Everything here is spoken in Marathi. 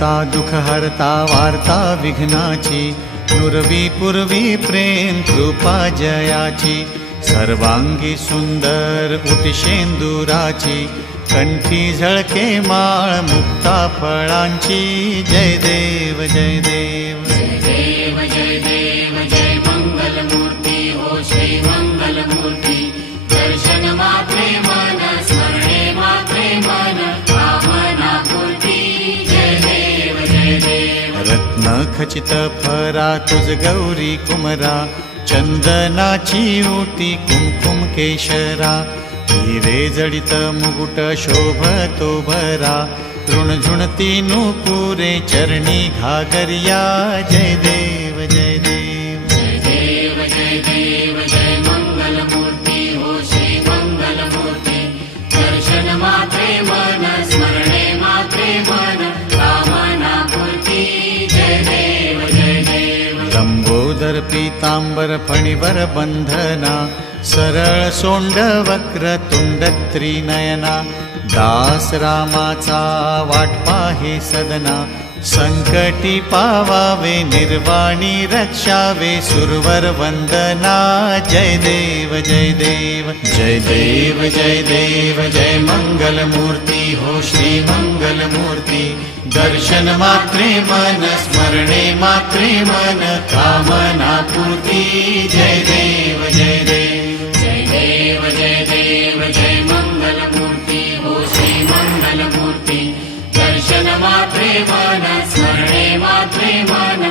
करता दुःख हरता वार्ता विघ्नाची, नुरवी पूर्वी प्रेम कृपा जयाची, सर्वांगी सुंदर उटिशेंदुराची, कंठी झळके माळ मुक्ता फळांची, जय देव जय देव जय देव जय देव जय मंगलमूर्ती हो श्री मंगलमूर्ती, दर्शन मात्रे मन स्मरणे मात्रे मन कामना पूर्ती, जय देव जय देव। रत्न खचित फरा तुझ गौरी कुमरा, चंदनाची ओटी कुमकुम केशरा, हिरे जडित मुकुट शोभतो भरा, ऋणझुणती नूपुरे चरणी घागरिया, जय देव जय देव जय देव जय देव जय मंगलमूर्ती हो श्री मंगलमूर्ती, दर्शन मात्रे मन स्मरणे मात्रे मन कामना पूर्ती, जय देव जय देव। लंबोदर पीतांबर फणीवर बंधना, सरळ सोंड वक्र तुंड त्रिनयना, दास रामाचा वाट पाहे सदना, संकटी पावावे निर्वाणी रक्षावे सुरवर वंदना, जय देव जय देव जय देव जय देव जय मंगलमूर्ती हो श्री मंगलमूर्ती, दर्शन मात्रे मन स्मरणे मात्रे मन कामना पूर्ती, जय देव जय देव जय देव जय देव जय मंगलमूर्ती हो श्री मंगलमूर्ती, दर्शन मात्रे मन स्मरणे मात्रे मन